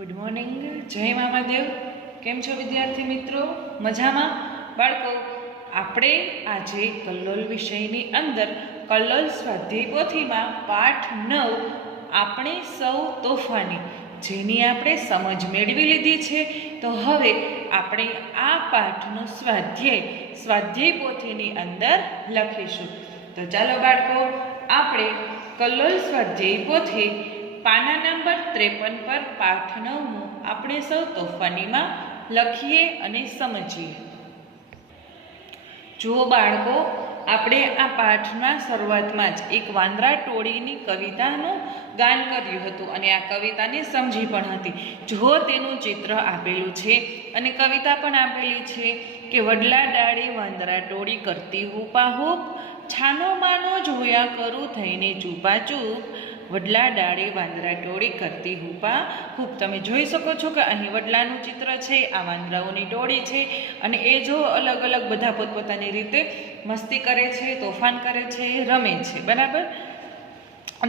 Good morning. जय महादेव। केम छो विद्यार्थी मित्रों? मजामां? बाळको, આપણે આજે કલ્લોલ વિષયની અંદર કલ્લોલ સ્વાધ્યાય પોથીમાં પાઠ 9 આપણે સૌ તોફાની જેની આપણે સમજ મેળવી લીધી છે, તો હવે આપણે આ પાઠનો સ્વાધ્યાય પોથીની અંદર લખીશું। તો ચાલો બાળકો, આપણે કલ્લોલ સ્વાધ્યાય પોથી પાના નંબર 53 પર પાઠ 9 આપણે સૌ તોફાનીમાં લખીએ અને સમજીએ। જો બાળકો, આપણે આ પાઠના શરૂઆતમાં જ એક વાંદરા ટોળીની કવિતાનું ગાન કર્યું હતું અને આ કવિતાને સમજી પણ હતી। જો તેનું ચિત્ર આપેલું છે અને કવિતા પણ આપેલી છે કે વડલા ડાળે વાંદરા ટોળી કરતી હુપાહુપ, છાનો માનો જોયા કરું થઈને ચૂપાચૂપ, વડલા ડાળે વાંદરા ટોળી કરતી હુપાહુપ। તમે જોઈ શકો છો કે અહીં વડલાનું ચિત્ર છે, આ વાંદરાઓની ટોળી છે અને એ જો અલગ અલગ બધા પોતપોતાની રીતે મસ્તી કરે છે, તોફાન કરે છે, રમે છે, બરાબર।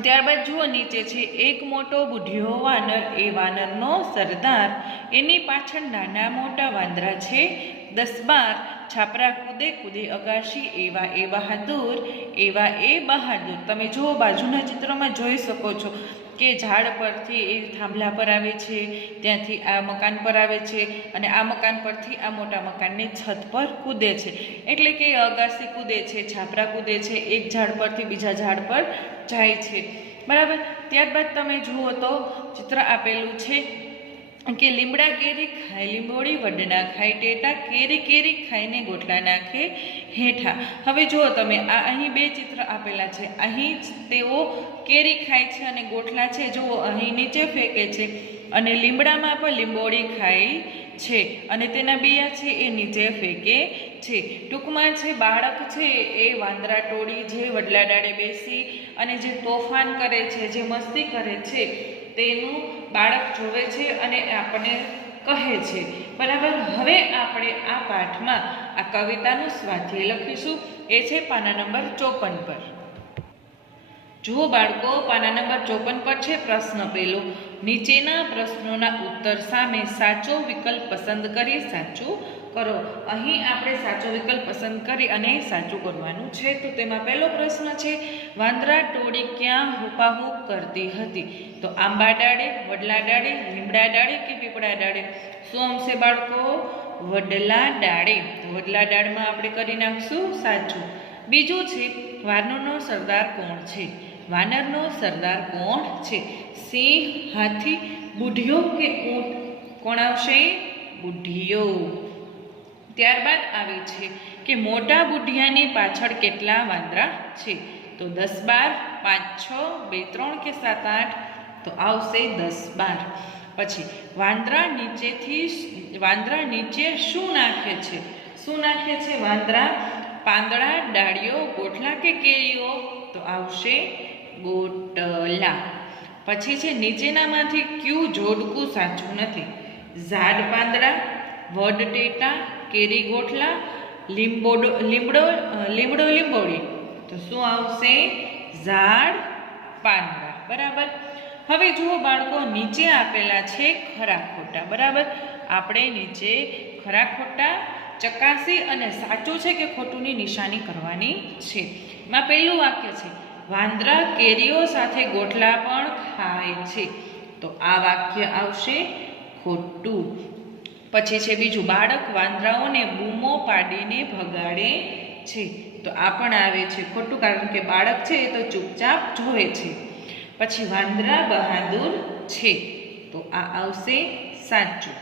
ત્યારબાદ જુઓ, નીચે છે એક મોટો બુઢિયો વાનર, એ વાનરનો સરદાર, એની પાછળ નાના મોટા વાંદરા છે 10-12, છાપરા કૂદે કૂદે અગાશી, એવા એ બહાદુર, એવા એ બહાદુર। તમે જુઓ, બાજુના ચિત્રમાં જોઈ શકો છો કે ઝાડ પરથી એ થાંભલા પર આવે છે, ત્યાંથી આ મકાન પર આવે છે અને આ મકાન પરથી આ મોટા મકાનની છત પર કૂદે છે, એટલે કે અગાસી કૂદે છે, છાપરા કૂદે છે, એક ઝાડ પરથી બીજા ઝાડ પર જાય છે, બરાબર। ત્યારબાદ તમે જુઓ તો ચિત્ર આપેલું છે કે લીમડા કેરી ખાય લીંબોડી, વડના ખાય ટેટા, કેરી કેરી ખાઈને ગોટલા નાખે હેઠા। હવે જુઓ તમે, આ અહીં બે ચિત્ર આપેલા છે, અહીં તેઓ કેરી ખાય છે અને ગોટલા છે, જુઓ અહીં નીચે ફેંકે છે અને લીમડામાં પણ લીંબોડી ખાય છે અને તેના બિયા છે એ નીચે ફેંકે છે। ટૂંકમાં છે, બાળક છે એ વાંદરા ટોળી જે વડલા ડાળે બેસી અને જે તોફાન કરે છે, જે મસ્તી કરે છે, તેનું બાળક જોવે છે અને આપણને કહે છે, બરાબર। હવે આપણે આ પાઠમાં આ કવિતાનું સ્વાધ્યાય લખીશું, એ છે પાના નંબર 54 પર। જુઓ બાળકો, પાના નંબર 54 પર છે પ્રશ્ન પહેલો, નીચેના પ્રશ્નોના ઉત્તર સામે સાચો વિકલ્પ પસંદ કરી સાચું કરો। અહીં આપણે સાચો વિકલ્પ પસંદ કરી અને સાચું કરવાનું છે। તો તેમાં પહેલો પ્રશ્ન છે, વાંદરા ટોળી ક્યાં હુપાહુપ કરતી હતી? તો આંબા ડાળે, વડલા ડાળે, લીમડા ડાળે કે પીપળા ડાળે? શું આવશે બાળકો? વડલા ડાળે। વડલા ડાળમાં આપણે કરી નાખશું સાચું। બીજું છે, વાનરનો સરદાર કોણ છે? વાનરનો સરદાર કોણ છે? સિંહ, હાથી, બુઢિયો કે ઊંટ? કોણ આવશે? બુઢિયો। ત્યારબાદ આવે છે કે મોટા બુઢિયાની પાછળ કેટલા વાંદરા છે? તો 10-12, 5-6, 2-3 કે 7-8? તો આવશે 10-12। પછી વાંદરા નીચે શું નાખે છે? શું નાખે છે વાંદરા? પાંદડા, ડાળીઓ, ગોઠલા કે કેરીઓ? તો આવશે ગોટલા। પછી છે, નીચેનામાંથી કયું જોડકું સાચું નથી? ઝાડ પાંદડા, વડ ટેટા, કેરી ગોઠલા, લીમડો લીંબોડી? તો શું આવશે? ઝાડ પાંદડા, બરાબર। હવે જુઓ બાળકો, નીચે આપેલા છે ખરા ખોટા, બરાબર। આપણે નીચે ખરા ખોટા ચકાસી અને સાચું છે કે ખોટુંની નિશાની કરવાની છે। એમાં પહેલું વાક્ય છે, વાંદરા કેરીઓ સાથે ગોઠલા પણ ખાય છે, તો આ વાક્ય આવશે ખોટું। પછી છે બીજું, બાળક વાંદરાઓને બૂમો પાડીને ભગાડે છે, તો આ પણ આવે છે ખોટું, કારણ કે બાળક છે એ તો ચૂપચાપ જોવે છે। પછી વાંદરા બહાદુર છે, તો આ આવશે સાચું।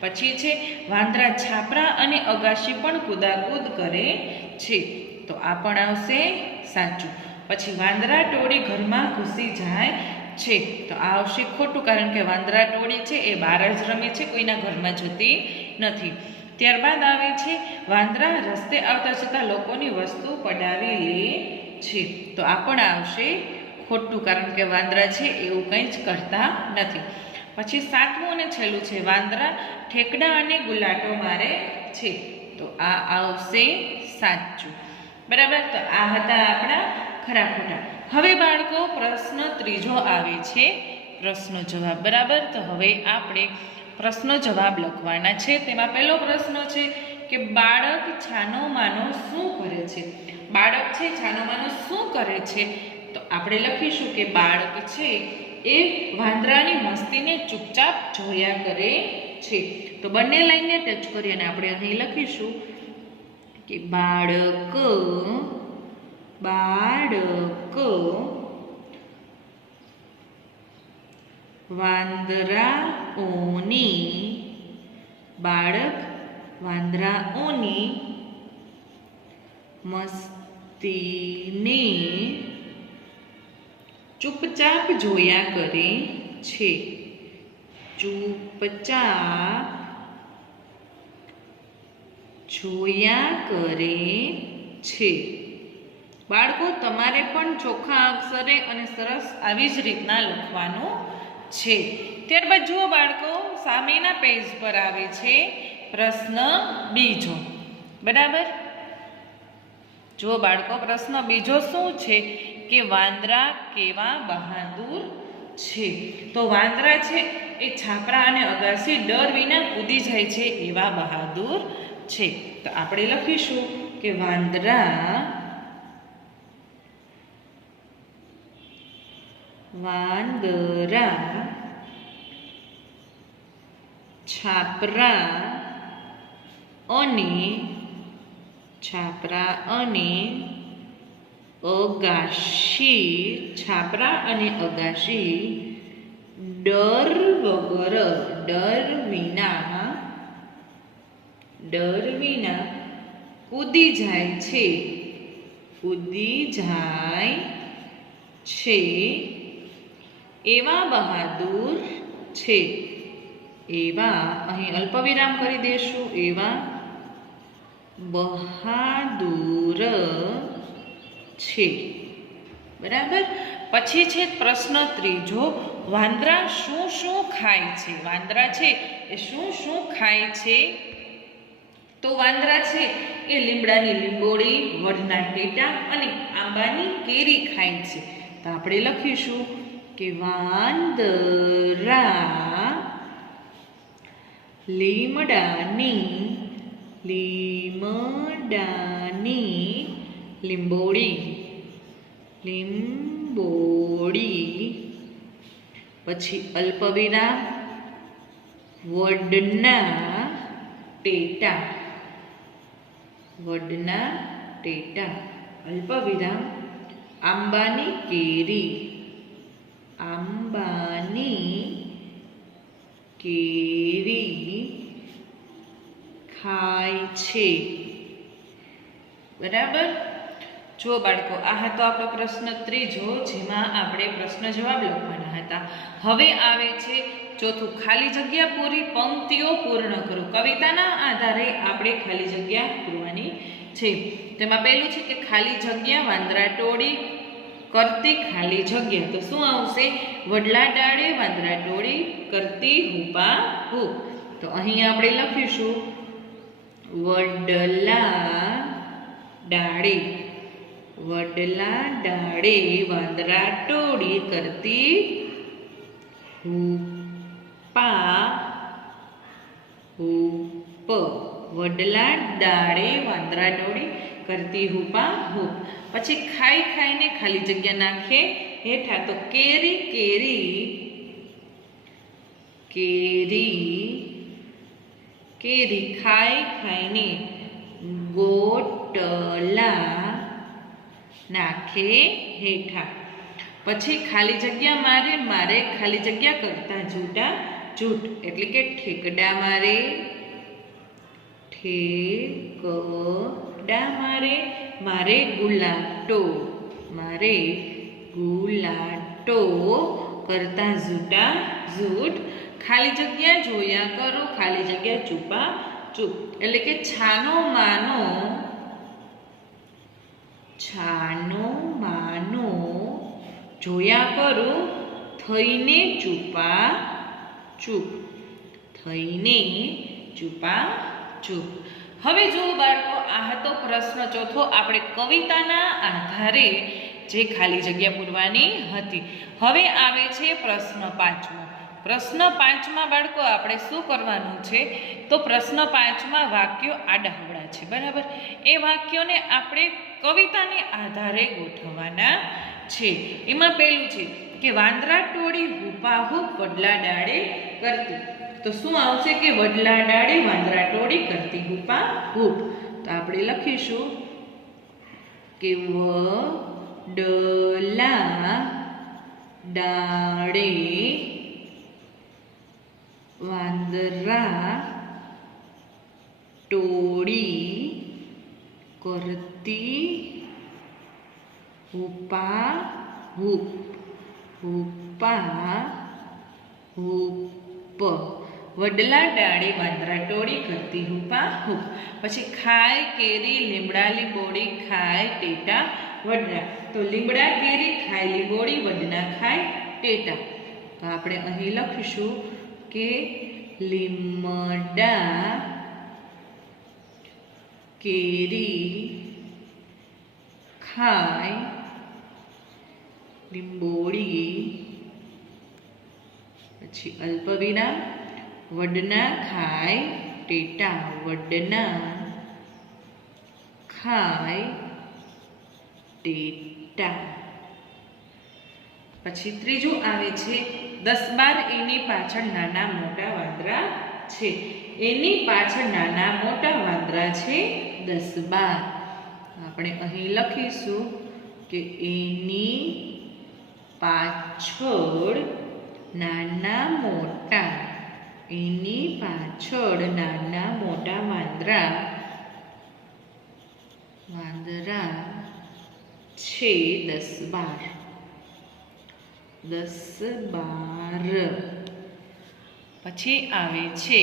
પછી છે, વાંદરા છાપરા અને અગાશી પણ કૂદાકૂદ કરે છે, તો આ પણ આવશે સાચું। પછી વાંદરા ટોળી ઘરમાં ઘૂસી જાય છે, તો આ આવશે ખોટું, કારણ કે વાંદરા ટોળી છે એ બહાર જ રમે છે, કોઈના ઘરમાં જતી નથી। ત્યારબાદ આવે છે, વાંદરા રસ્તે આવતા જતા લોકોની વસ્તુ પડાવી લે છે, તો આ પણ આવશે ખોટું, કારણ કે વાંદરા છે એવું કંઈ જ કરતા નથી। પછી 7મું અને છેલ્લું છે, વાંદરા ઠેકડા અને ગુલાટો મારે છે, તો આ આવશે સાચું, બરાબર। તો આ હતા આપણા ખરા ખોટા। હવે બાળકો, પ્રશ્ન ત્રીજો આવે છે। પ્રશ્નો જવાબ. બરાબર, તો હવે આપણે પ્રશ્નો જવાબ લખવાના છે. તેમાં પહેલો પ્રશ્ન છે કે બાળક છાનો માનો શું કરે છે? બાળક છે છાનો માનો શું કરે છે? તો આપણે લખીશું કે બાળક છે એ વાંદરાની મસ્તીને ચૂપચાપ જોયા કરે છે. તો બંને લાઈનને ટચ કરી અને આપણે અહીં લખીશું કે બાળક વાંદરાઓની મસ્તીને ચૂપચાપ જોયા કરે છે. ચૂપચાપ જોયા કરે છે. બાળકો, તમારે પણ ચોખ્ખા અક્ષરે અને સરસ આવી જ રીતના લખવાનું છે. ત્યારબાદ જુઓ બાળકો, સામેના પેજ પર આવે છે પ્રશ્ન બીજો. બરાબર, જુઓ બાળકો, પ્રશ્ન બીજો શું છે કે વાંદરા કેવા બહાદુર છે? તો વાંદરા છે એ છાપરા અને અગાસી ડર વિના કૂદી જાય છે એવા બહાદુર છે. તો આપણે લખીશું કે વાંદરા છાપરા અને અગાશી ડર વિના કૂદી જાય છે એવા બહાદુર છે. એવા, અહીં અલ્પવિરામ કરી દેશું, એવા બહાદુર છે. બરાબર, પછી છે પ્રશ્ન ત્રીજો, વાંદરા શું શું ખાય છે? વાંદરા છે એ શું શું ખાય છે? તો વાંદરા છે એ લીમડાની લીંબોળી, વડના ટેટા અને આંબાની કેરી ખાય છે. તો આપણે લખીશું કે વાંદરા લીમડાની લીંબોળી, પછી અલ્પવિરામ વડના ટેટા, અલ્પવિરામ આંબાની કેરી ખાય છે. બરાબર, જો બાળકો, આ હતો આપણો પ્રશ્ન ત્રીજો, જેમાં આપણે પ્રશ્ન જવાબ લખવાના હતા. હવે આવે છે ચોથું, ખાલી જગ્યા પૂરી, પંક્તિઓ પૂર્ણ કરો. કવિતાના આધારે આપણે ખાલી જગ્યા પૂરવાની છે. તેમાં પહેલું છે કે ખાલી જગ્યા વાંદરા ટોળી કરતી ખાલી જગ્યા. તો શું આવશે? વડલા ડાળે વાંદરા ટોળી કરતી હુપા હૂપ. તો અહીં આપણે લખીશું વડલા ડાળે વાંદરા ટોળી કરતી હુપા હૂપ. વડલા ડાળે વાંદરા ટોળી કરતી હુપા હૂપ. પછી ખાઈને ખાલી જગ્યા નાખે હેઠા. તો કેરી ખાઈને ગોટલા નાખે હેઠા. પછી ખાલી જગ્યા મારે ખાલી જગ્યા કરતા જૂટ, એટલે કે ઠેકડા મારે ગુલાટો કરતા જૂટ. ખાલી જગ્યા જોયા કરો, ખાલી જગ્યા ચૂપા ચૂપ, એટલે કે છાનો માનો જોયા કરું, થઈને ચૂપા ચૂપ. હવે જો બાળકો, આ હતો પ્રશ્ન ચોથો. આપણે કવિતાના આધારે જે ખાલી જગ્યા પૂરવાની હતી. હવે આવે છે પ્રશ્ન 5મો. પ્રશ્ન 5માં બાળકો આપણે શું કરવાનું છે? તો પ્રશ્ન 5માં વાક્યો આડાહવડા છે, બરાબર. એ વાક્યોને આપણે કવિતાને આધારે ગોઠવવાના છે. એમાં પહેલું છે કે વાંદરા ટોળી હુપાહુપ વડલા ડાળે કરતી. તો શું આવશે કે વડલા ડાળે વાંદરા ટોળી કરતી હુપાહુપ. તો આપણે લખીશું કે વડલા ડાળે વાંદરા ટોળી કરતી હુપાહુપ. હુપાહુપ. વડલા ડાળે વાંદરા ટોળી કરતી હુપાહુપ. પછી ખાય કેરી લીમડા લીંબોડી ખાય ટેટા વડના. તો લીમડા કેરી ખાય લીંબોડી વડના ખાય ટેટા. તો આપણે અહીં લખીશું કે લીમડા કેરી ખાય લીંબોડી પછી અલ્પવિરામ વડના ખાય ટેટા. વડના ખાય ટેટા. પછી ત્રીજું આવે છે 10-12 એની પાછળ નાના મોટા વાંદરા છે. એની પાછળ નાના મોટા વાંદરા છે 10-12. આપણે અહીં લખીશું કે એની પાછળ નાના મોટા. એની પાછળ નાના મોટા વાંદરા છે 10-12. 10-12. પછી આવે છે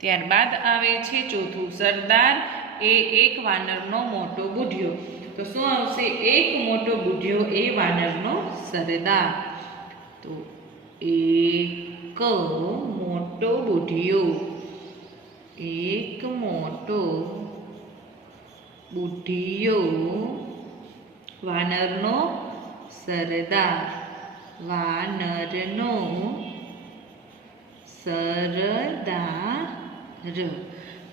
ત્યારબાદ આવે છે ચોથું સરદાર એ એક વાનરનો મોટો બુઢિયો. તો શું આવશે? એક મોટો બુઢિયો એ વાનરનો સરદાર. તો એક મોટો બુઢિયો. એક મોટો બુઢિયો વાનરનો સરદાર. વાનરનો સરદાર.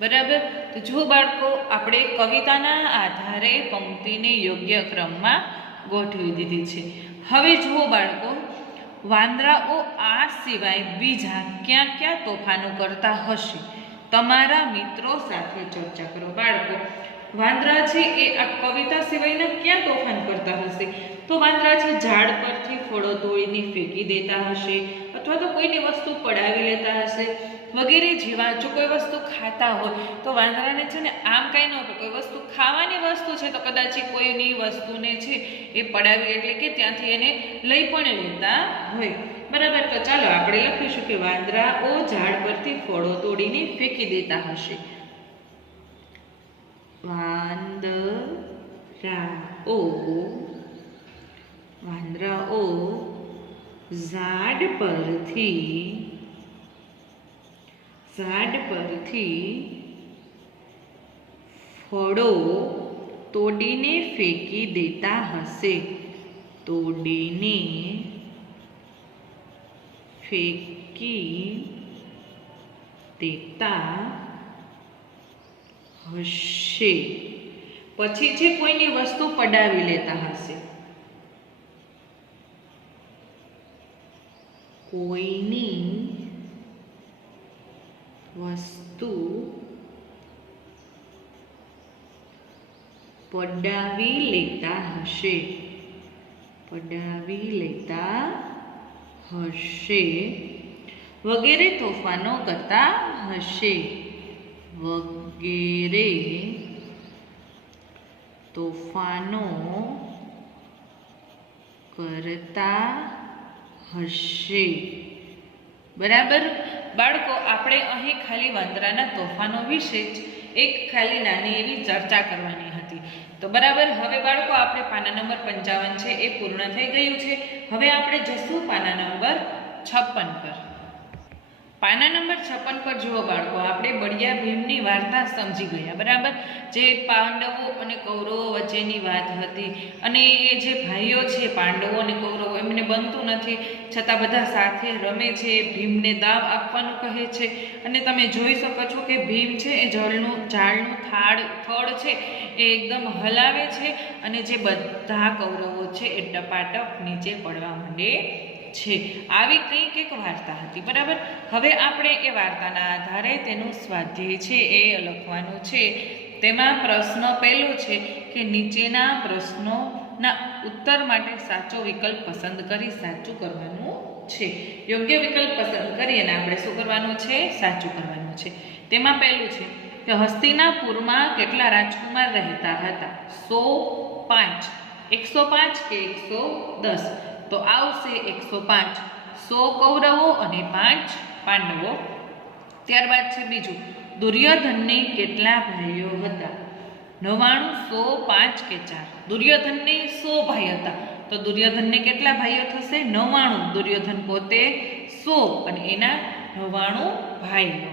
બરાબર. તો જો બાળકો આપણે કવિતાના આધારે પંક્તિને યોગ્ય ક્રમમાં ગોઠવી દીધી છે. હવે જુઓ બાળકો, વાંદરાઓ આ સિવાય બીજા ક્યાં ક્યાં તોફાનો કરતા હશે? તમારા મિત્રો સાથે ચર્ચા કરો. બાળકો, વાંદરા છે એ આ કવિતા સિવાયના ક્યાં તોફાન કરતા હશે? તો વાંદરા છે ઝાડ પરથી ફળો તોડીને ફેંકી દેતા હશે, અથવા તો કોઈની વસ્તુ પડાવી લેતા હશે વગેરે જેવા. જો કોઈ વસ્તુ ખાતા હોય તો વાંદરાને છે ને આમ કાંઈ ન હોય, કોઈ વસ્તુ ખાવાની વસ્તુ છે તો કદાચ કોઈની વસ્તુને છે એ પડાવી એટલે કે ત્યાંથી એને લઈ પણ લેતા હોય. બરાબર. તો ચાલો આપણે લખીશું કે વાંદરાઓ ઝાડ પરથી ફળો તોડીને ફેંકી દેતા હશે. વાંદરાઓ ઝાડ પરથી ફળો તોડીને ફેંકી દેતા હશે. તોડીને ફેંકી દેતા હશે. પછી છે કોઈની વસ્તુ પડાવી લેતા હશે. કોઈની વસ્તુ પડાવી લેતા હશે. પડાવી લેતા હશે વગેરે તોફાનો કરતા હશે. વગેરે તોફાનો કરતા હશે. બરાબર. બાળકો, આપણે અહીં ખાલી વાંદરાના તોફાનો વિશે જ એક ખાલી નાની એવી ચર્ચા કરવાની હતી. તો બરાબર. હવે બાળકો, આપણે પાના નંબર 55 છે એ પૂર્ણ થઈ ગયું છે. હવે આપણે જશું પાના નંબર 56 પર. પાના નંબર 56 પર જુઓ બાળકો, આપણે બળિયા ભીમની વાર્તા સમજી ગયા, બરાબર. જે પાંડવો અને કૌરવો વચ્ચેની વાત હતી, અને એ જે ભાઈઓ છે પાંડવો અને કૌરવો, એમને બનતું નથી છતાં બધા સાથે રમે છે, ભીમને દાવ આપવાનું કહે છે, અને તમે જોઈ શકો છો કે ભીમ છે એ ઝાડનું થડ છે એ એકદમ હલાવે છે, અને જે બધા કૌરવો છે એ ટપાટપ નીચે પડવા માંડે છે. આવી કંઈક એક વાર્તા હતી, બરાબર. હવે આપણે એ વાર્તાના આધારે તેનું સ્વાધ્યાય છે એ લખવાનું છે. તેમાં પ્રશ્ન પહેલો છે કે નીચેના પ્રશ્નોના ઉત્તર માટે સાચો વિકલ્પ પસંદ કરી સાચું કરવાનું છે. યોગ્ય વિકલ્પ પસંદ કરી અને આપણે શું કરવાનું છે? સાચું કરવાનું છે. તેમાં પહેલું છે કે હસ્તિનાપુરમાં કેટલા રાજકુમાર રહેતા હતા? 105, 105 કે 110? તો આવશે 105. 100 કૌરવો અને 5 પાંડવો. ત્યારબાદ છે બીજું, દુર્યોધનને કેટલા ભાઈઓ હતા? 99, 100, 5 કે 4? દુર્યોધનને 100 ભાઈ હતા, તો દુર્યોધનને કેટલા ભાઈઓ થશે? 99. દુર્યોધન પોતે 100 અને એના 99 ભાઈઓ.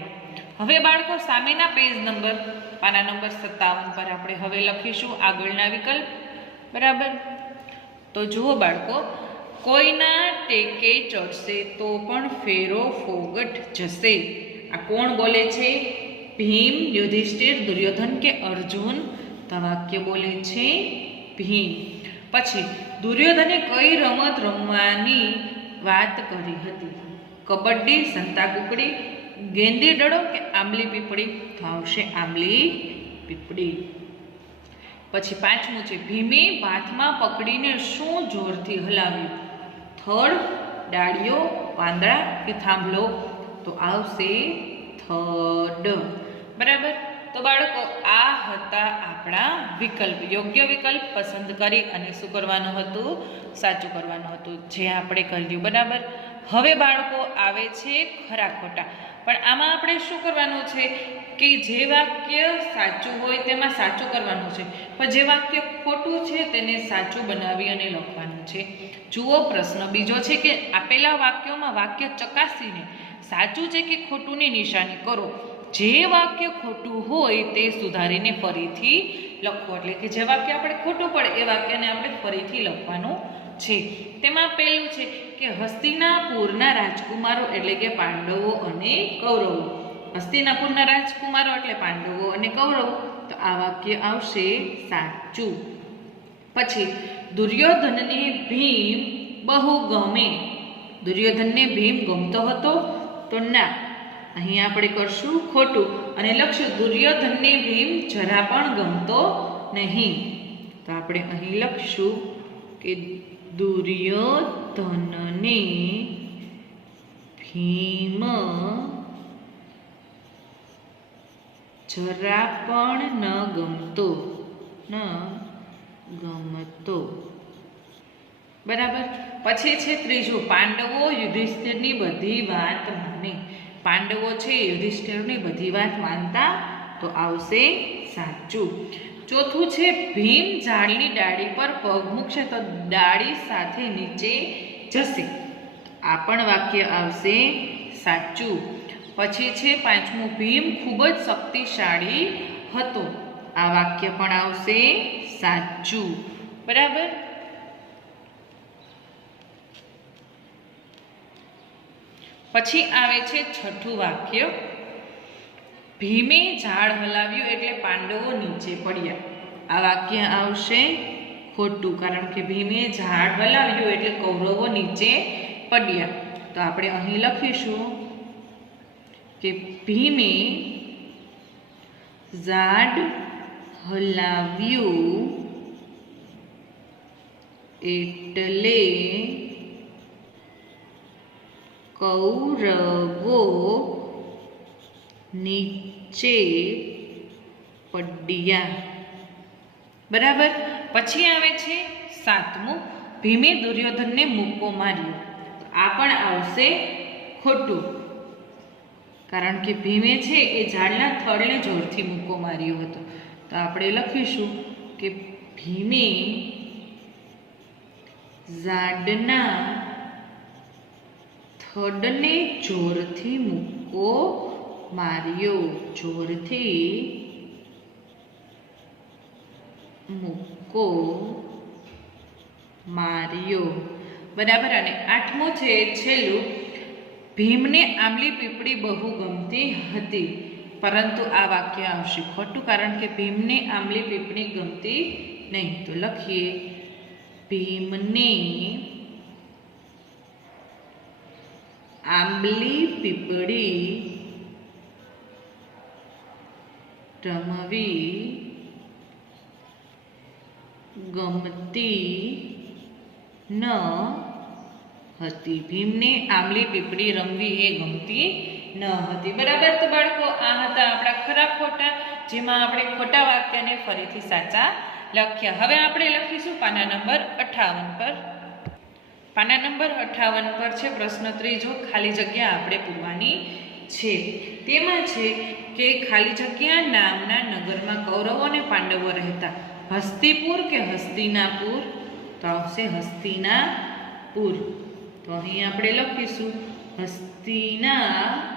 હવે બાળકો સામેના પેજ નંબર પાના નંબર 57 પર આપણે હવે લખીશું આગળના વિકલ્પ, બરાબર. તો જુઓ બાળકો, કોઈના ટેકે ચડશે તો પણ ફેરો ફોગટ જશે. આ કોણ બોલે છે? ભીમ, યુધિષ્ઠિર, દુર્યોધન કે અર્જુન? તો વાક્ય બોલે છે ભીમ. પછી દુર્યોધને કઈ રમત રમવાની વાત કરી હતી? કબડ્ડી, સંતાકુકડી, ગેંદી દડો કે આંબલી પીપળી? તો આવશે આંબલી પીપળી. પછી પાંચમું છે, ભીમે ભાથમાં પકડીને શું જોરથી હલાવ્યું? થડ, ડાળીઓ, પાંદડા કે થાંભલો? તો આવશે થડ, બરાબર. તો બાળકો આ હતા આપણા વિકલ્પ. યોગ્ય વિકલ્પ પસંદ કરી અને શું કરવાનું હતું? સાચું કરવાનું હતું, જે આપણે કર્યું, બરાબર. હવે બાળકો આવે છે ખરા ખોટા. પણ આમાં આપણે શું કરવાનું છે કે જે વાક્ય સાચું હોય તેમાં સાચું કરવાનું છે, પણ જે વાક્ય ખોટું છે તેને સાચું બનાવી અને લખવાનું છે. જુઓ પ્રશ્ન બીજો છે કે આપેલા વાક્યોમાં વાક્ય ચકાસીને સાચું છે કે ખોટુંની નિશાની કરો. જે વાક્ય ખોટું હોય તે સુધારીને ફરીથી લખો. એટલે કે જે વાક્ય આપણે ખોટું પડે એ વાક્યને આપણે ફરીથી લખવાનું છે. તેમાં પહેલું છે કે હસ્તિનાપુરના રાજકુમારો એટલે કે પાંડવો અને કૌરવો. હસ્તિનાપુરના રાજકુમારો એટલે પાંડવો અને કૌરવો. તો આ વાક્ય આવશે સાચું. પછી દુર્યોધનને ભીમ બહુ ગમે. દુર્યોધનને ભીમ ગમતો હતો? તો ના, અહીં આપણે કરશું ખોટું અને લખશું દુર્યોધનને ભીમ જરા પણ ગમતો નહીં. તો આપણે અહીં લખશું કે દુર્યોધનને ભીમ જરા પણ ન ગમતો, બરાબર. પછી છે ત્રીજું, પાંડવો યુધિષ્ઠિરની બધી વાત માને. પાંડવો છે યુધિષ્ઠિરની બધી વાત માનતા? તો આવશે સાચું. ચોથું છે ભીમ ઝાડની ડાળી પર પગ મૂકશે તો ડાળી સાથે નીચે જશે. આ પણ વાક્ય આવશે સાચું. પછી છે પાંચમું, ભીમ ખૂબ જ શક્તિશાળી હતો. આ વાક્ય પણ આવશે સાચું, બરાબર. પછી આવે છે છઠ્ઠું વાક્ય, ભીમે ઝાડ હલાવ્યું એટલે પાંડવો નીચે પડ્યા. આ વાક્ય આવશે ખોટું, કારણ કે ભીમે ઝાડ હલાવ્યું એટલે કૌરવો નીચે પડ્યા. તો આપણે અહીં લખીશું કે ભીમે ઝાડ હલાવ્યું એટલે કૌરવો નીચે પડ્યા, બરાબર. પછી આવે છે સાતમું, ભીમે દુર્યોધનને મુક્કો માર્યો. આ પણ આવશે ખોટું, કારણ કે ભીમે છે એ ઝાડના થડને જોરથી મુક્કો માર્યો હતો. તો આપણે લખીશું કે ભીમે ઝાડના થડને જોરથી મુક્કો માર્યો, જોરથી મુક્કો માર્યો, બરાબર. અને 8મો છે છેલ્લું, ભીમને આંબલી પીપળી બહુ ગમતી હતી, પરંતુ આ વાક્ય આવશે ખોટું, કારણ કે ભીમને આંબલી પીપળી ગમતી નહીં. તો લખીએ, ભીમને આંબલી પીપળી રમવી ગમતી ન હતી. ભીમને આંબલી પીપળી રમવી એ ગમતી ન હતી, બરાબર. તો બાળકો, આ હતા આપણા ખરા ખોટા, જેમાં આપણે ખોટા વાક્યને ફરીથી સાચા લખ્યા. હવે આપણે લખીશું પાના નંબર 58 પર. પાના નંબર 58 પર છે પ્રશ્ન ત્રીજો, ખાલી જગ્યા આપણે પૂરવાની છે. તેમાં છે કે ખાલી જગ્યા નામના નગરમાં કૌરવો અને પાંડવો રહેતા. હસ્તિપુર કે હસ્તિનાપુર? તો આવશે હસ્તિનાપુર. તો અહીં આપણે લખીશું હસ્તિનાપુર.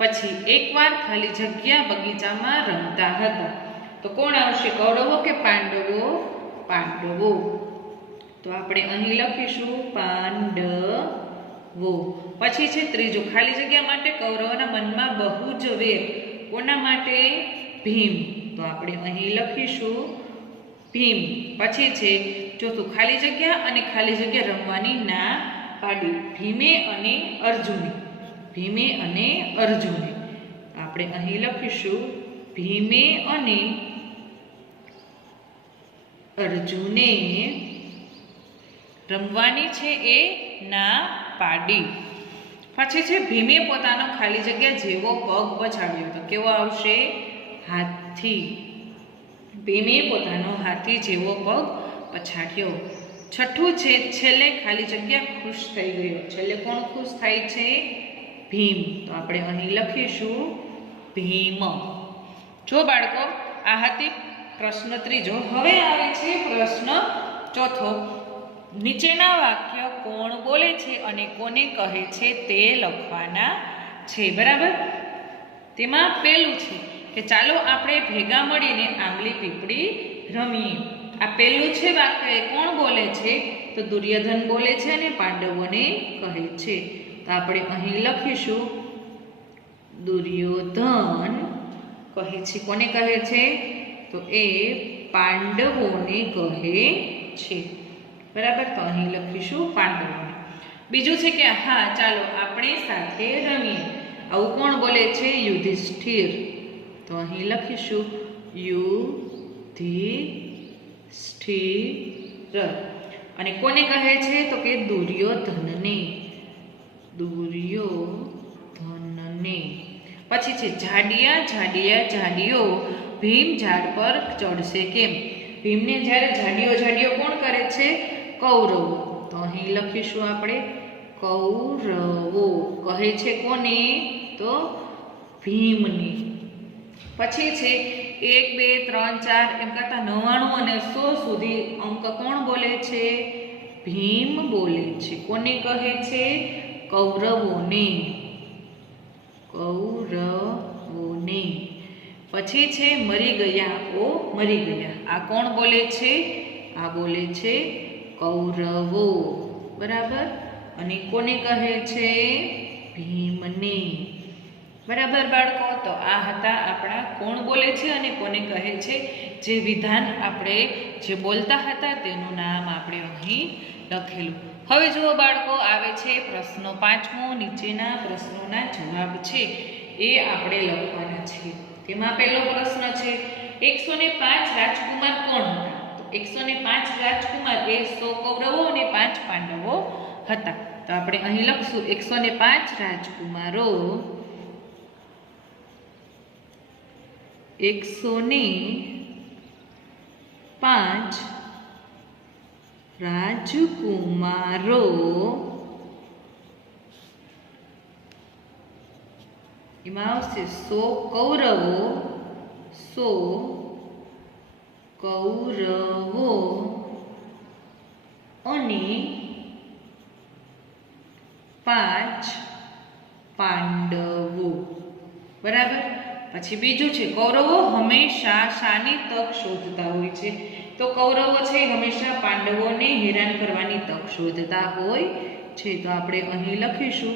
પછી એકવાર ખાલી જગ્યા બગીચામાં રમતા હતા. તો કોણ આવશે, કૌરવો કે પાંડવો? પાંડવો. તો આપણે અહીં લખીશું પાંડવો. પછી છે ત્રીજો, ખાલી જગ્યા માટે કૌરવોના મનમાં બહુ જ વેર. કોના માટે? ભીમ. તો આપણે અહીં લખીશું ભીમ. પછી છે ચોથું, ખાલી જગ્યા અને ખાલી જગ્યા રમવાની ના પાડી. ભીમે અને અર્જુને. ભીમે અને અર્જુને. આપણે અહીં લખીશું ભીમે અને અર્જુને રમવાની છે એ ના પાડી. પછી છે ભીમે પોતાનો ખાલી જગ્યા જેવો પગ પછાડ્યો. તો કેવો આવશે? હાથી. ભીમે પોતાનો હાથી જેવો પગ પછાડ્યો. છઠ્ઠું છે છેલ્લે ખાલી જગ્યા ખુશ થઈ ગયો. છેલ્લે કોણ ખુશ થાય છે? ભીમ. તો આપણે અહીં લખીશું ભીમ. જો બાળકો, આ હતી પ્રશ્ન ત્રીજો. હવે આવે છે પ્રશ્ન ચોથો. નીચેના વાક્ય કોણ બોલે છે અને કોને કહે છે તે લખવાના છે, બરાબર. તેમાં પહેલું છે કે ચાલો આપણે ભેગા મળીને આંબલી પીપળી રમીએ. આ પહેલું છે વાક્ય. એ કોણ બોલે છે? તો દુર્યોધન બોલે છે અને પાંડવોને કહે છે. તો આપણે અહીં લખીશું દુર્યોધન કહે છે. કોને કહે છે? તો એ પાંડવોને કહે છે, બરાબર. તો અહીં લખીશું પાંડવોને. બીજું છે કે હા ચાલો આપણે સાથે રમીએ. આવું કોણ બોલે છે? યુધિષ્ઠિર. તો અહીં લખીશું યુધિષ્ઠિર. અને કોને કહે છે? તો કે દુર્યોધનને. દુર્યોધનને. પછી છે ઝાડિયા ઝાડિયા ઝાડિયો, ભીમ ઝાડ પર ચડશે કેમ? ભીમને જ્યારે ઝાડિયો ઝાડિયો કોણ કરે છે? કૌરવો. તો અહીં લખીશું આપણે કૌરવો કહે છે કોને? તો ભીમને. પછી છે 1 2 3 4 એમ કરતા 99 અને 100 સુધી અંક કોણ બોલે છે? ભીમ બોલે છે. કોને કહે છે? કૌરવોને. કૌરવોને. પછી છે મરી ગયા ઓ મરી ગયા. આ કોણ બોલે છે? આ બોલે છે કૌરવો, બરાબર. અને કોને કહે છે? ભીમને, બરાબર બાળકો. તો આ હતા આપણા કોણ બોલે છે અને કોને કહે છે. જે વિધાન આપણે જે બોલતા હતા તેનું નામ આપણે અહીં લખેલું. હવે જુઓ બાળકો, આવે છે પ્રશ્નો 5મો. નીચેના પ્રશ્નોના જવાબ છે એ આપણે લખવાના છે. તેમાં પહેલો પ્રશ્ન છે 105 રાજકુમાર કોણ હતા? તો 105 રાજકુમાર એ 100 કૌરવો અને 5 પાંડવો હતા. તો આપણે અહીં લખશું 105 રાજકુમારો. 105 રાજકુમારો એમાં આવશે 100 કૌરવો, 100 કૌરવો અને 5 પાંડવો. બરાબર. પછી બીજું છે કૌરવો હંમેશા શાની તક શોધતા હોય છે? તો કૌરવો છે હંમેશા પાંડવોને હેરાન કરવાની તક શોધતા હોય છે. તો આપણે અહીં લખીશું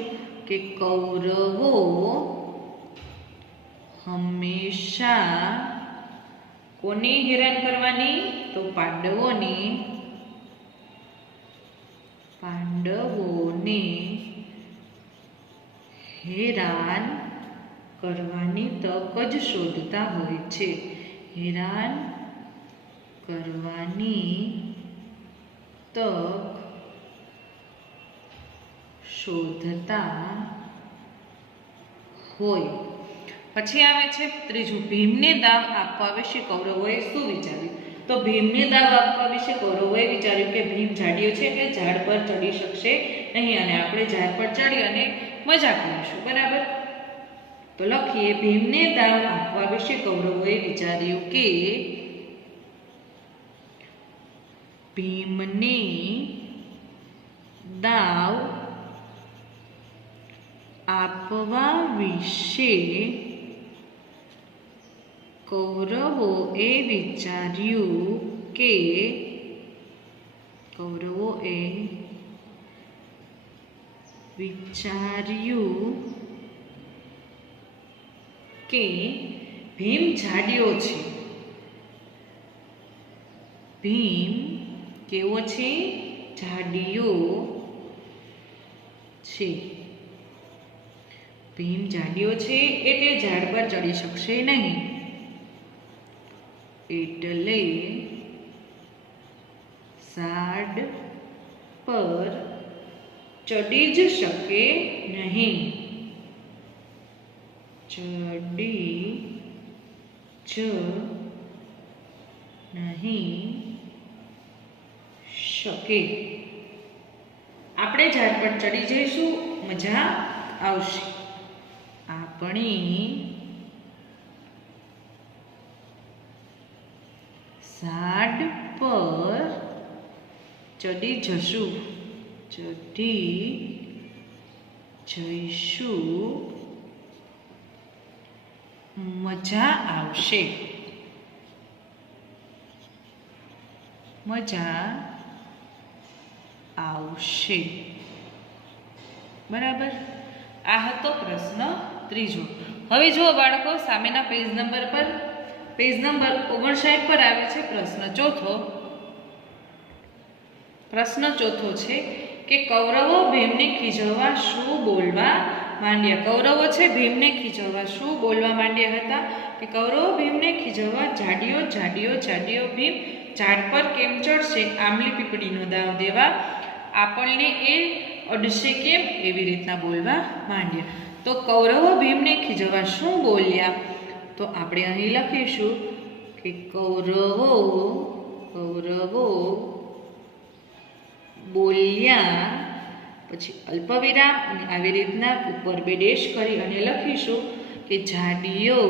કે કૌરવો હંમેશા કોને હેરાન કરવાની? તો પાંડવોને હેરાન કરવાની તક જ શોધતા હોય છે. હેરાન કરવાની તક શોધતા હોય. પછી આવે છે ત્રીજું, ભીમને દાવ આપવા વિશે કૌરવોએ શું વિચાર્યું? તો ભીમને દાવ આપવા વિશે કૌરવોએ વિચાર્યું કે ભીમ જાડિયો છે એટલે ઝાડ પર ચડી શકશે નહીં અને આપણે ઝાડ પર ચડી અને મજા કરીશું. બરાબર. તો લખીએ ભીમને દાવ આપવા વિશે કૌરવોએ વિચાર્યું કે ભીમને દાવ આપવા વિશે કૌરવોએ વિચાર્યું કે ભીમ જાડિયો છે. ભીમ કેવો છે? જાડિયો છે. ભીમ જાડિયો છે એટલે ઝાડ પર ચડી શકશે નહીં. એટલે ઝાડ પર ચડી જ શકે નહીં. ચડી જ નહીં શકે. આપણે ઝાડ પર ચડી જઈશું, મજા આવશે. આપણે ઝાડ પર ચડી જઈશું, મજા આવશે. બરાબર. આ હતો પ્રશ્ન ત્રીજો. હવે જુઓ બાળકો, સામેના પેજ નંબર 59 પર આવે છે પ્રશ્ન ચોથો. પ્રશ્ન ચોથો છે કે કૌરવો ભીમને ખીજવવા શું બોલવા માંડ્યા? કૌરવો છે ભીમને ખીજવવા શું બોલવા માંડ્યા હતા? કે કૌરવો ભીમને ખીજવવા જાડિયો જાડિયો જાડિયો ભીમ ઝાડ પર કેમ ચડશે? આંબલી પીપળીનો દાવ દેવા આપણને એ અડશે કેમ? એવી રીતના બોલવા માંડ્યા. તો કૌરવો ભીમને ખીજવવા શું બોલ્યા? તો આપણે અહીં લખીશું કે કૌરવો બોલ્યા, પછી અલ્પવિરામ અને આવી રીતના ઉપર બે ડેશ કરી અને લખીશું કે જાડિયો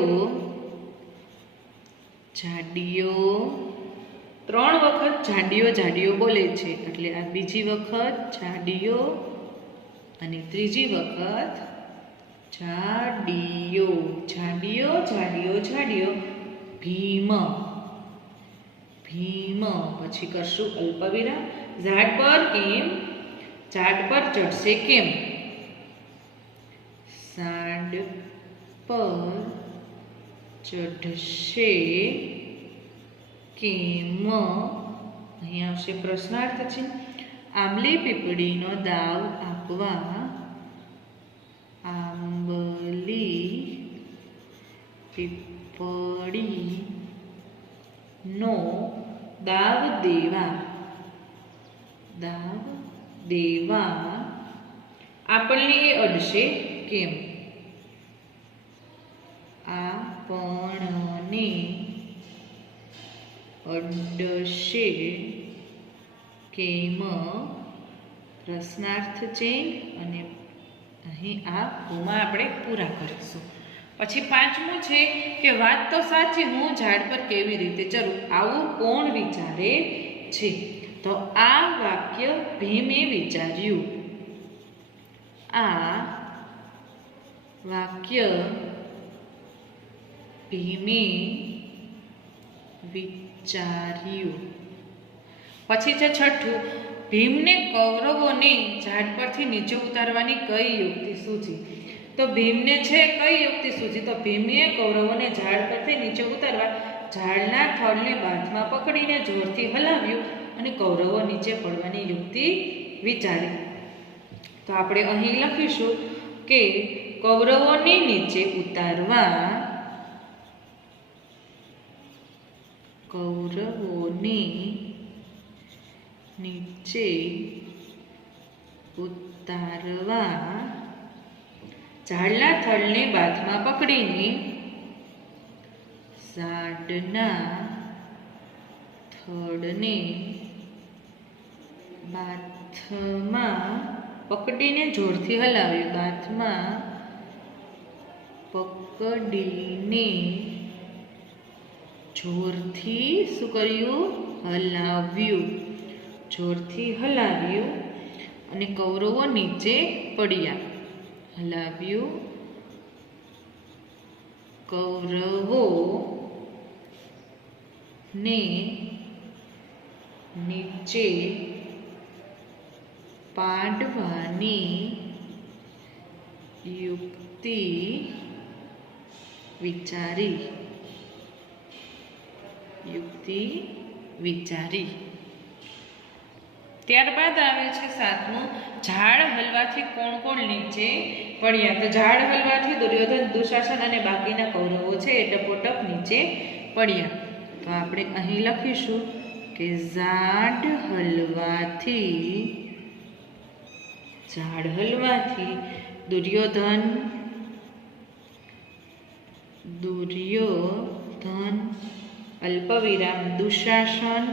3 વખત જાડિયો બોલે છે એટલે આ બીજી વખત જાડિયો અને ત્રીજી વખત જાડિયો. ભીમ પછી કરશું અલ્પવિરામ. ઝાડ પર ચડશે કેમ? ઝાડ પર ચઢશે કેમ? અહીં આવશે પ્રશ્નાર્થ છે. આંબલી પીપળીનો દાવ આપવા આંબલી પીપળીનો દાવ દેવા આપણને એ અડશે કેમ? આપણને અડશે કેમ? પ્રશ્નાર્થ ચિહ્ન અને અહીં આ ભૂમાં આપણે પૂરા કરીશું. પછી પાંચમું છે કે વાત તો સાચી, હું ઝાડ પર કેવી રીતે ચડું? આવું કોણ વિચારે છે? તો આ વાક્ય ભીમે વિચાર્યું. આ વાક્ય ભીમે વિચાર્યું. પછી છે છઠ્ઠું, ભીમને કૌરવોને ઝાડ પરથી નીચે ઉતારવાની કઈ યુક્તિ સૂઝી? તો ભીમને છે કઈ યુક્તિ સૂઝી? તો ભીમે કૌરવોને ઝાડ પરથી નીચે ઉતારવા ઝાડના થડને બાથમાં પકડીને જોરથી હલાવ્યું અને કૌરવો નીચે પડવાની યુક્તિ વિચારી. તો આપણે અહીં લખીશું કે કૌરવોને નીચે ઉતારવા ઝાડના થડને બાથમાં પકડીને ઝાડના થડને બાથમાં પકડીને જોરથી હલાવ્યું. બાથમાં પકડીને જોરથી શું કર્યું? હલાવ્યું. જોરથી હલાવ્યું અને કૌરવો નીચે પડ્યા. હલાવ્યું, કૌરવો ને નીચે પાડવાની યુક્તિ વિચારી. ત્યારબાદ આવે છે સાતમું, ઝાડ હલવાથી કોણ કોણ નીચે પડ્યા? તો ઝાડ હલવાથી દુર્યોધન, દુશાસન અને બાકીના કૌરવો છે એ ટપોટપ નીચે પડ્યા. તો આપણે અહીં લખીશું કે ઝાડ હલવાથી દુર્યોધન, અલ્પવિરામ દુશાસન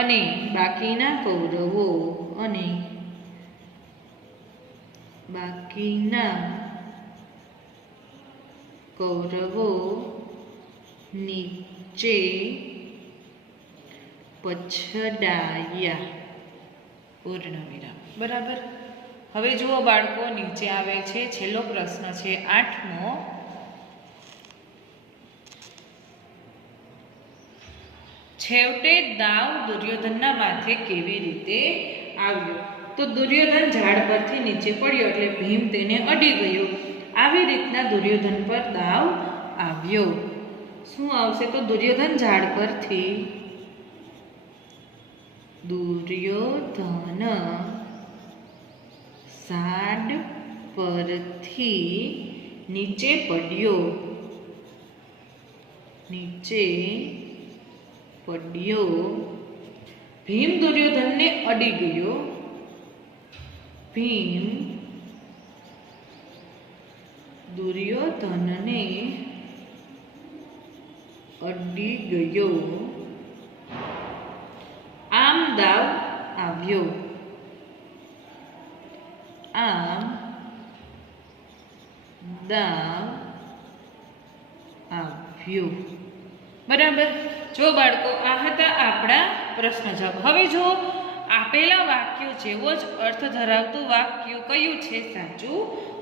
અને બાકીના કૌરવો નીચે પછડાયા. પૂર્ણ વિરામ. બરાબર. હવે જુઓ બાળકો, નીચે આવે છે છેલ્લો પ્રશ્ન છે 8મો. છેવટે દાવ દુર્યોધનના માથે કેવી રીતે આવ્યો? તો દુર્યોધન ઝાડ પરથી નીચે પડ્યો એટલે ભીમ તેને અડી ગયો. આવી રીતના દુર્યોધન પર દાવ આવ્યો. શું આવશે? તો દુર્યોધન ઝાડ પરથી નીચે પડ્યો. ભીમ દુર્યોધનને અડી ગયો. આમ દાવ આવ્યો. બરાબર. જો બાળકો, આ હતા આપણા પ્રશ્ન જવાબ. હવે જો આપેલા વાક્યો જેવો જ અર્થ ધરાવતું વાક્ય કયું છે સાચું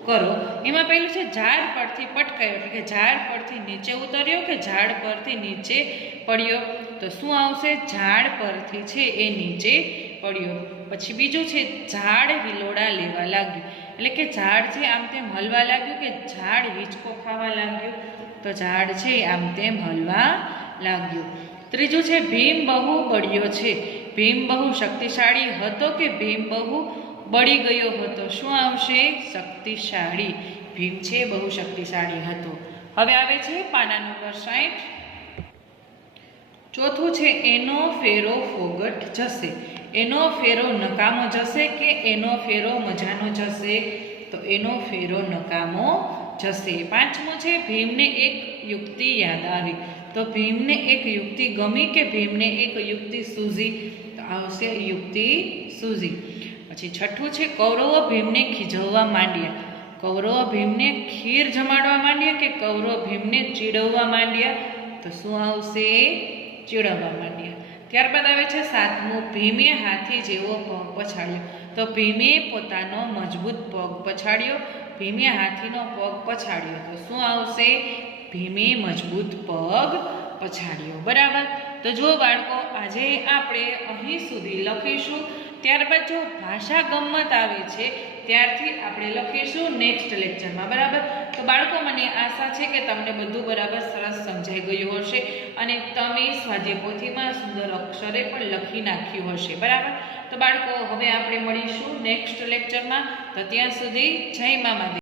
કરો. એમાં પહેલું છે ઝાડ પરથી પટકાયો, એટલે કે ઝાડ પરથી નીચે ઉતર્યો કે ઝાડ પરથી નીચે પડ્યો? તો શું આવશે? ઝાડ પરથી છે એ નીચે પડ્યો. પછી બીજું છે ઝાડ હિલોડા લેવા લાગ્યું, એટલે કે ઝાડ છે આમ તેમ હલવા લાગ્યું કે ઝાડ હિંચકો ખાવા લાગ્યું? તો ઝાડ છે આમ તેમ હલવા લાગ્યું. ત્રીજું છે ભીમ બહુ બળ્યો છે. ભીમ બહુ શક્તિશાળી હતો કે ભીમ બહુ બળી ગયો હતો? શું આવશે? શક્તિશાળી. ભીમ છે બહુ શક્તિશાળી હતો. હવે આવે છે પાના નંબર 60. ચોથું છે એનો ફેરો ફોગટ જશે. એનો ફેરો નકામો જશે કે એનો ફેરો મજાનો જશે? તો એનો ફેરો નકામો જશે. પાંચમું છે ભીમને એક યુક્તિ યાદ આવી. તો ભીમને એક યુક્તિ ગમી કે ભીમને એક યુક્તિ સૂઝી? તો આવશે યુક્તિ સૂઝી. પછી છઠ્ઠું છે કૌરવો ભીમને ખીજવવા માંડ્યા. કૌરવો ભીમને ખીર જમાડવા માંડ્યા કે કૌરવો ભીમને ચીડવવા માંડ્યા? તો શું આવશે? ચીડવવા માંડ્યા. ત્યારબાદ આવે છે 7મું, ભીમે હાથી જેવો પગ પછાડ્યો. તો ભીમે પોતાનો મજબૂત પગ પછાડ્યો. ભીમે હાથીનો પગ પછાડ્યો. તો શું આવશે? ભીમે મજબૂત પગ પછાડ્યો. બરાબર. તો જો બાળકો આજે આપણે અહીં સુધી લખીશું. ત્યારબાદ જો ભાષા ગમ્મત આવે છે ત્યારથી આપણે લખીશું નેક્સ્ટ લેક્ચરમાં. બરાબર. તો બાળકો મને આશા છે કે તમને બધું બરાબર સરસ સમજાઈ ગયું હશે અને તમે સ્વાધ્યાય પોથીમાં સુંદર અક્ષરે પણ લખી નાખ્યું હશે. બરાબર. તો બાળકો હવે આપણે મળીશું નેક્સ્ટ લેક્ચરમાં. તો ત્યાં સુધી જય મા મહાદેવ.